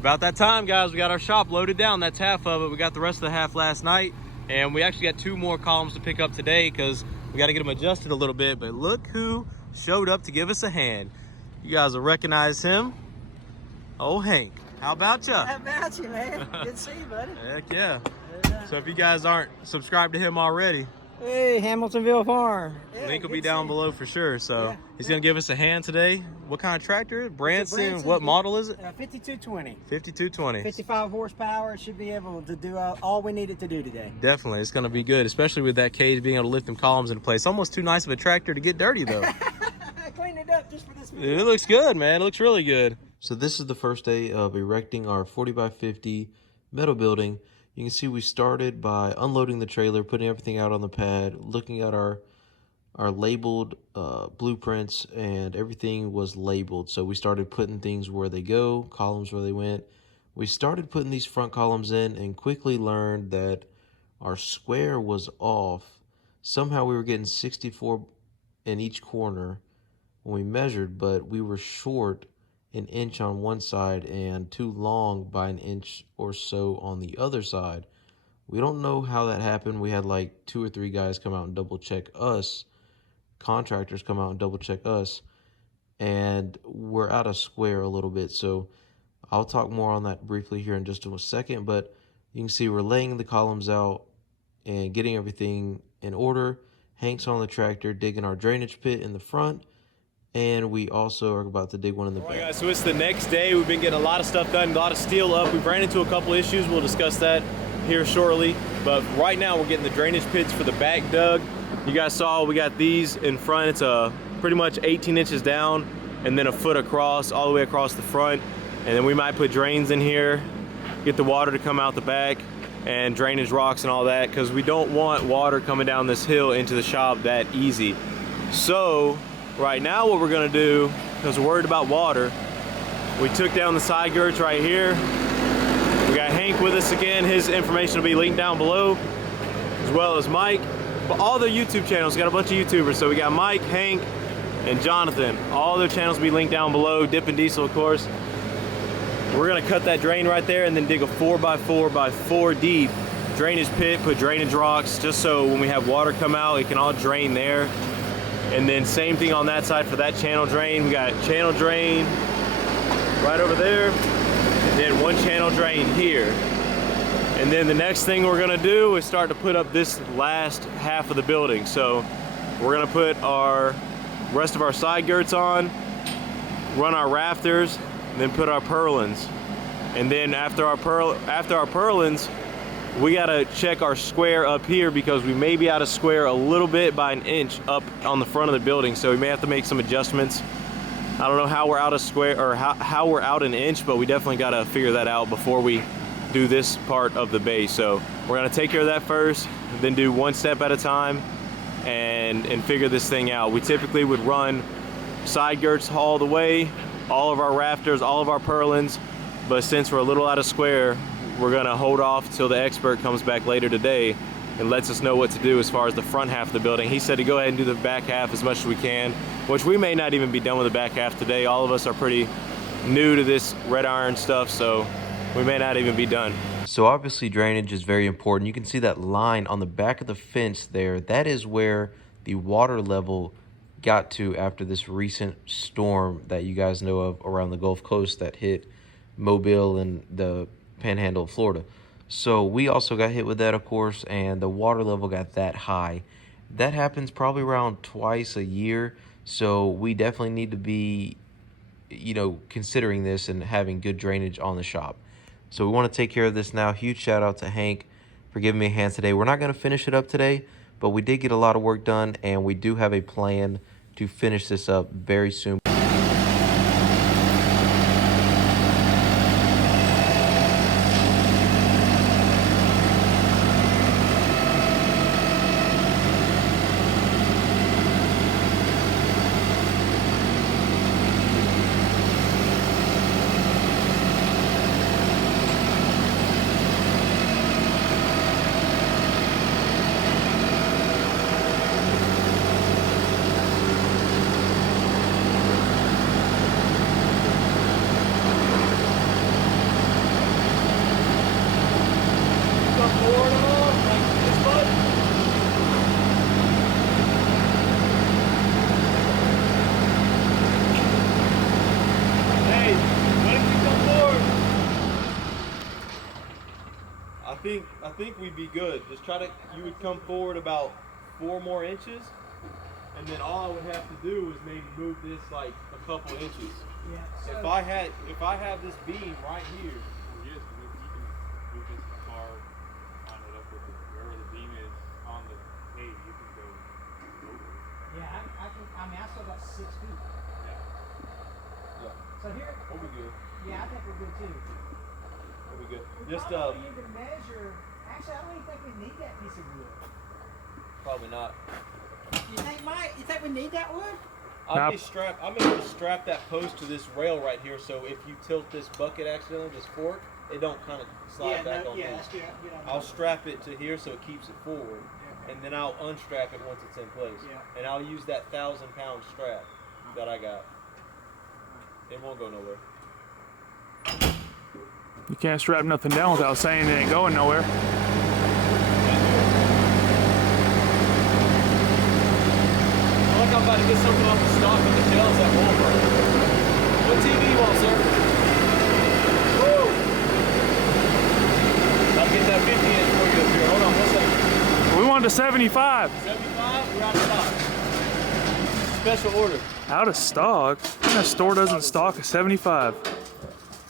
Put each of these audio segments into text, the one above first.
about that time, guys. We got our shop loaded down. That's half of it. We got the rest of the half last night, and we actually got 2 more columns to pick up today because we got to get them adjusted a little bit. But look who showed up to give us a hand. You guys will recognize him. Oh, Hank. How about you? How about you, man? Good to see you, buddy. Heck yeah. So if you guys aren't subscribed to him already, hey, Hamiltonville Farm. Yeah, link will be down below for sure. So he's going to give us a hand today. What kind of tractor? Branson. What model is it? 5220. 5220. 55 horsepower. It should be able to do all we need it to do today. Definitely. It's going to be good, especially with that cage being able to lift them columns into place. Almost too nice of a tractor to get dirty, though. I cleaned it up just for this video. It looks good, man. It looks really good. So this is the first day of erecting our 40x50 metal building. You can see we started by unloading the trailer, putting everything out on the pad, looking at our labeled blueprints, and everything was labeled. So we started putting things where they go, columns where they went. We started putting these front columns in and quickly learned that our square was off. Somehow we were getting 64 in each corner when we measured, but we were short an inch on one side and too long by an inch or so on the other side. We don't know how that happened. We had like 2 or 3 guys come out and double check us, contractors come out and double check us, and we're out of square a little bit. So I'll talk more on that briefly here in just a second, but you can see we're laying the columns out and getting everything in order. Hank's on the tractor digging our drainage pit in the front, and we also are about to dig one in the back. All right, guys, so it's the next day. We've been getting a lot of stuff done, a lot of steel up. We've ran into a couple issues. We'll discuss that here shortly. But right now we're getting the drainage pits for the back dug. You guys saw we got these in front. It's pretty much 18 inches down and then a foot across, all the way across the front. And then we might put drains in here, get the water to come out the back, and drainage rocks and all that, because we don't want water coming down this hill into the shop that easy. So right now what we're gonna do, because we're worried about water, we took down the side girts right here. We got Hank with us again. His information will be linked down below, as well as Mike. But all their YouTube channels, got a bunch of YouTubers. So we got Mike, Hank, and Jonathan. All their channels will be linked down below. Dip and Diesel, of course. We're gonna cut that drain right there and then dig a 4x4x4 deep drainage pit, put drainage rocks, just so when we have water come out, it can all drain there. And then same thing on that side for that channel drain. We got channel drain right over there, and then one channel drain here. And then the next thing we're gonna do is start to put up this last half of the building. So we're gonna put our rest of our side girts on, run our rafters, and then put our purlins. And then after our purlins, we gotta check our square up here because we may be out of square a little bit by an inch up on the front of the building. So we may have to make some adjustments. I don't know how we're out of square, or how we're out an inch, but we definitely gotta figure that out before we do this part of the base. So we're gonna take care of that first, then do one step at a time and figure this thing out. We typically would run side girts all the way, all of our rafters, all of our purlins, but since we're a little out of square, we're gonna hold off till the expert comes back later today and lets us know what to do as far as the front half of the building. He said to go ahead and do the back half as much as we can, which we may not even be done with the back half today. All of us are pretty new to this red iron stuff, so we may not even be done. So obviously drainage is very important. You can see that line on the back of the fence there. That is where the water level got to after this recent storm that you guys know of around the Gulf Coast that hit Mobile and the Panhandle of Florida. So we also got hit with that, of course, and the water level got that high. That happens probably around twice a year, so we definitely need to be, you know, considering this and having good drainage on the shop. So we want to take care of this now. Huge shout out to Hank for giving me a hand today. We're not going to finish it up today, but we did get a lot of work done, and we do have a plan to finish this up very soon. think we'd be good. Just you would come forward about 4 more inches, and then all I would have to do is maybe move this like a couple inches. Yeah. So If I have this beam right here. You can move this car, line it up with wherever the beam is on the page. You can go over. yeah, I can. I mean, I still got 6 feet. Yeah. So here. We'll be good. Yeah, I think we're good too. We'll be good. We Just probably even measure. Actually, I don't even think we need that piece of wood. probably not. You think, Mike? You think we need that wood? I'm gonna strap that post to this rail right here, so if you tilt this bucket accidentally, this fork, it don't kind of slide back on me. that's good. I'll strap it to here so it keeps it forward, and then I'll unstrap it once it's in place. Yeah. And I'll use that 1,000-pound strap that I got. It won't go nowhere. You can't strap nothing down without saying it ain't going nowhere. I like I'm about to get something off the stock on the shelves at Walmart. What TV you want, sir? Woo! I'll get that 50 inch for you up here. Hold on, 1 second. We want the 75. 75? We're out of stock. Special order. Out of stock? That store doesn't stock a 75.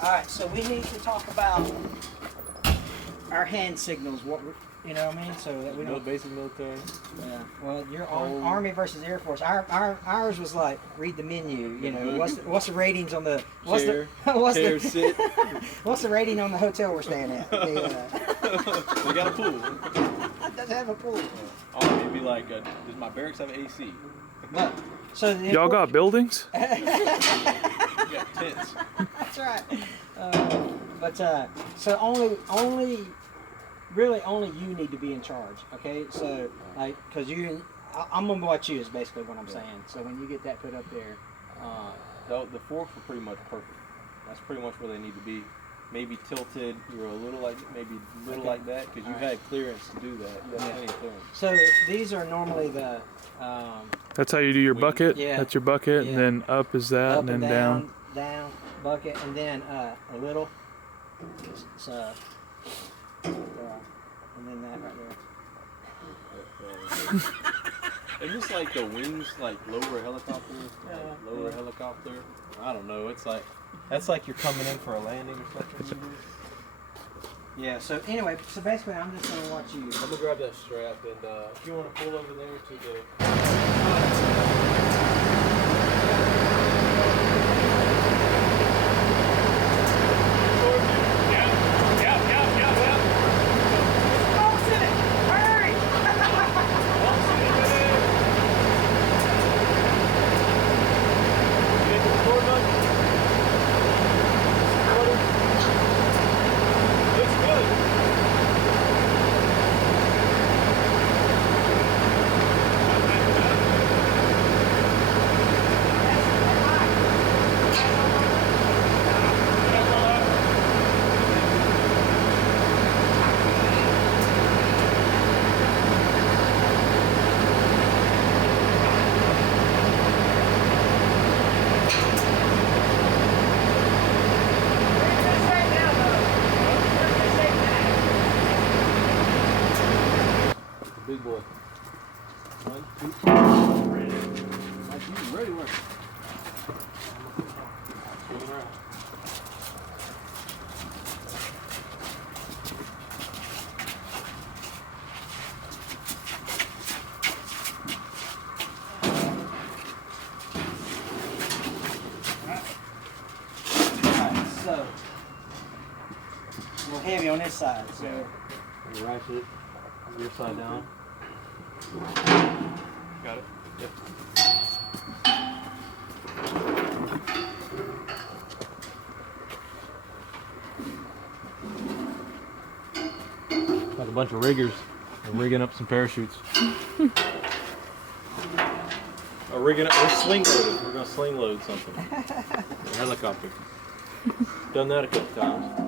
All right, so we need to talk about our hand signals. What you know what I mean? So that we don't. Basic military. Yeah. Well, you're Army versus Air Force. Ours was like read the menu. You know, what's the ratings on the Chair, sit. what's the rating on the hotel we're staying at? We got a pool. It doesn't have a pool. Army would be like, does my barracks have AC? But so Y'all got buildings? We got tents. That's right. So really only you need to be in charge. Okay. So like, cause I'm gonna watch you is basically what I'm saying. So when you get that put up there, The forks were pretty much perfect. That's pretty much where they need to be. Maybe tilted, you were a little like, like that, because you had clearance to do that. You had plenty of clearance. so these are normally the That's how you do your bucket? Yeah. That's your bucket, Yeah. and then up is that, up and then down. down bucket, and then a little. So, and then that right there. Isn't this like the wings, like lower a helicopter? Lower a helicopter? I don't know. It's like, that's like you're coming in for a landing or something. Yeah. So anyway, so basically, I'm just gonna watch you. I'm gonna grab that strap, and if you want to pull over there to the. Big boy. 1, 2, 3. Like you ready, weren't you? Swing around. Alright, so a little heavy on this side. So You ratchet your side down. Got it? Yep. Like a bunch of riggers rigging up some parachutes. We're sling loading. We're gonna sling load something. A helicopter. Done that a couple times.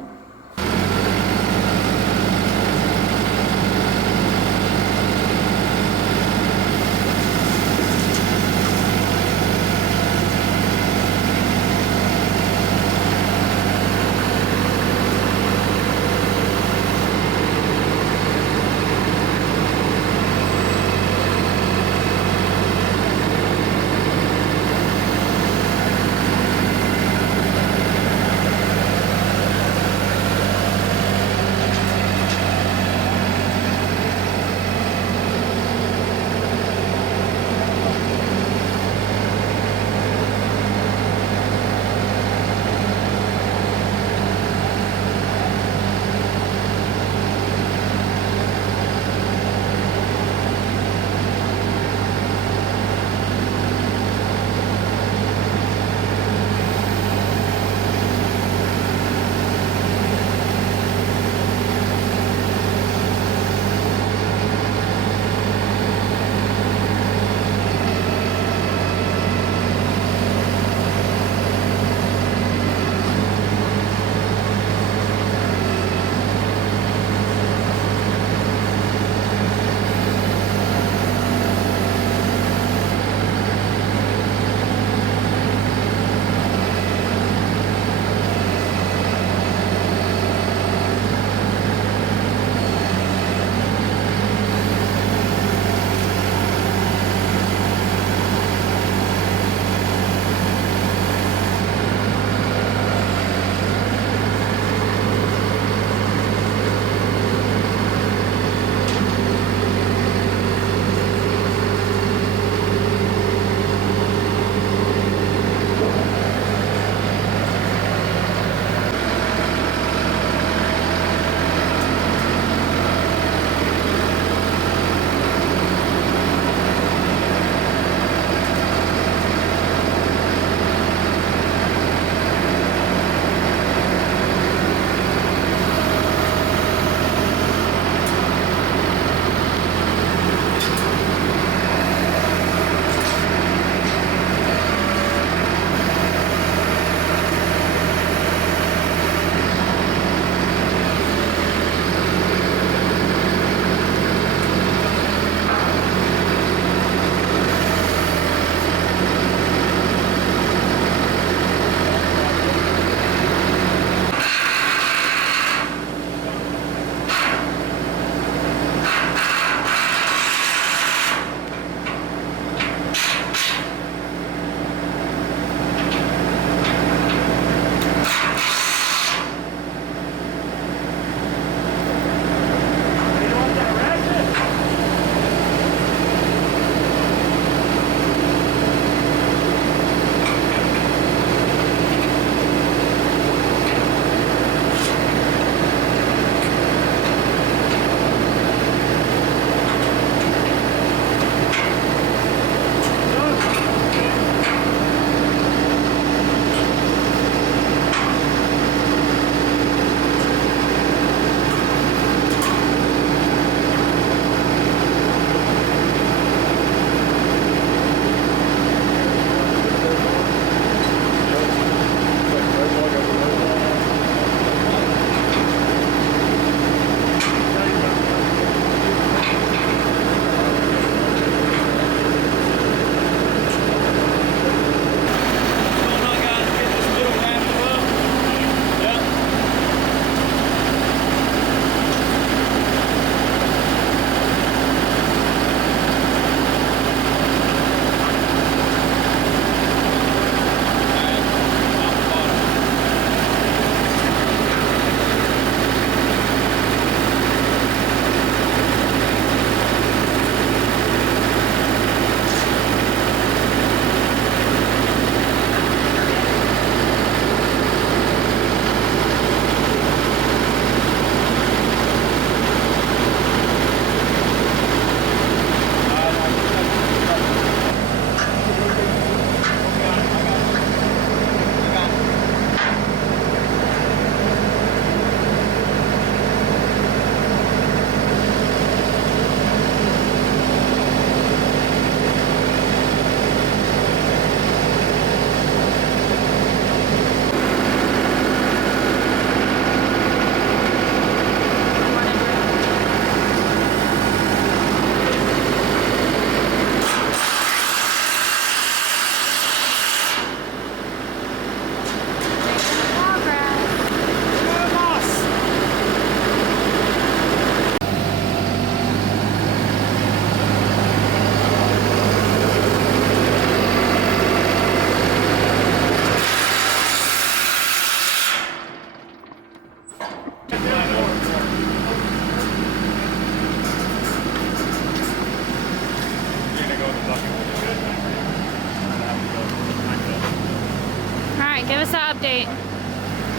Give us an update.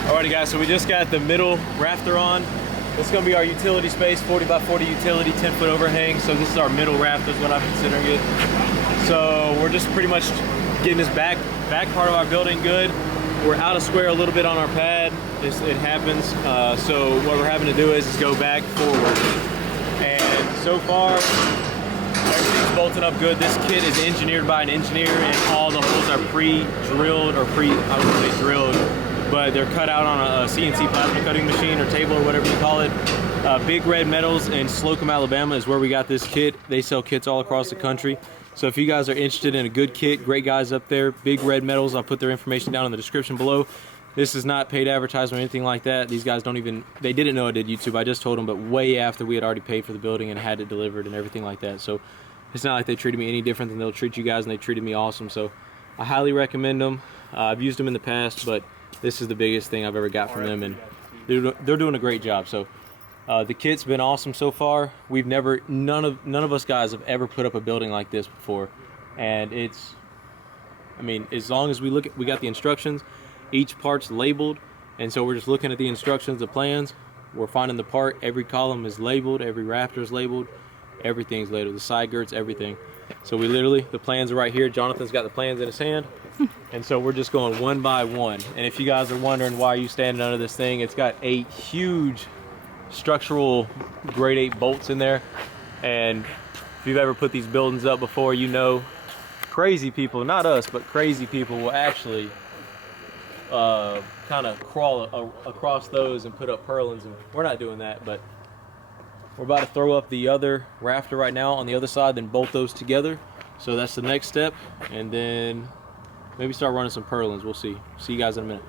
Alrighty guys, so we just got the middle rafter on. This is gonna be our utility space, 40 by 40 utility, 10-foot overhang. So this is our middle rafter is what I'm considering it. So we're just pretty much getting this back part of our building good. We're out of square a little bit on our pad. It happens. So what we're having to do is go back forward. And so far, everything's bolted up good. This kit is engineered by an engineer, and all the holes are pre-drilled, or I wouldn't say drilled, but they're cut out on a CNC plasma cutting machine or table or whatever you call it. Big Red Metals in Slocomb, Alabama is where we got this kit. They sell kits all across the country. So if you guys are interested in a good kit, great guys up there, Big Red Metals, I'll put their information down in the description below. This is not paid advertisement or anything like that. These guys they didn't know I did YouTube. I just told them, but way after we had already paid for the building and had it delivered and everything like that. So it's not like they treated me any different than they'll treat you guys, and they treated me awesome. So I highly recommend them. I've used them in the past, but this is the biggest thing I've ever got from them, and they're doing a great job. So the kit's been awesome so far. We've none of us guys have ever put up a building like this before, and I mean, as long as we got the instructions, each part's labeled, and so we're just looking at the instructions, the plans. We're finding the part. Every column is labeled. Every rafter is labeled. Everything's labeled. The side girts, everything. So the plans are right here. Jonathan's got the plans in his hand. And so we're just going one by one. And if you guys are wondering why you standing under this thing, it's got 8 huge structural grade 8 bolts in there. And if you've ever put these buildings up before, you know crazy people, not us, but crazy people will actually kind of crawl across those and put up purlins. And we're not doing that, but we're about to throw up the other rafter right now on the other side, then bolt those together. So that's the next step, and then maybe start running some purlins. We'll see. See you guys in a minute.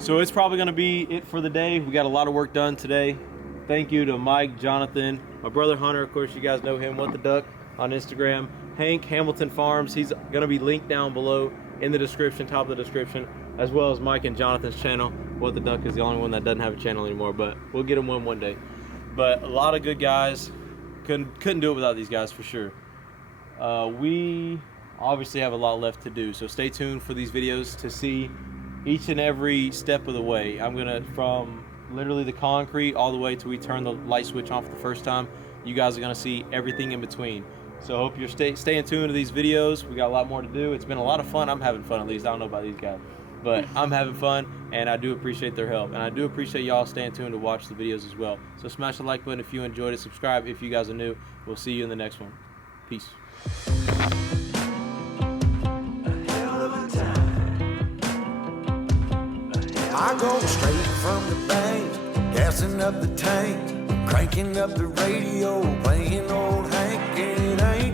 So it's probably going to be it for the day. We got a lot of work done today. Thank you to Mike, Jonathan, my brother Hunter, of course you guys know him, What the Duck on Instagram, Hank, Hamilton Farms. He's going to be linked down below in the description, top of the description, as well as Mike and Jonathan's channel. What the Duck is the only one that doesn't have a channel anymore, but we'll get him one day. But a lot of good guys. Couldn't do it without these guys for sure. We obviously have a lot left to do, so stay tuned for these videos to see each and every step of the way. I'm gonna, from literally the concrete all the way till we turn the light switch on for the first time, you guys are gonna see everything in between. So I hope you're staying tuned to these videos. We got a lot more to do. It's been a lot of fun. I'm having fun, at least. I don't know about these guys, but I'm having fun, and I do appreciate their help, and I do appreciate y'all staying tuned to watch the videos as well. So smash the like button if you enjoyed it. Subscribe if you guys are new. We'll see you in the next one. Peace. I go straight from the bank, gassing up the tank, cranking up the radio, playing old Hank, and it ain't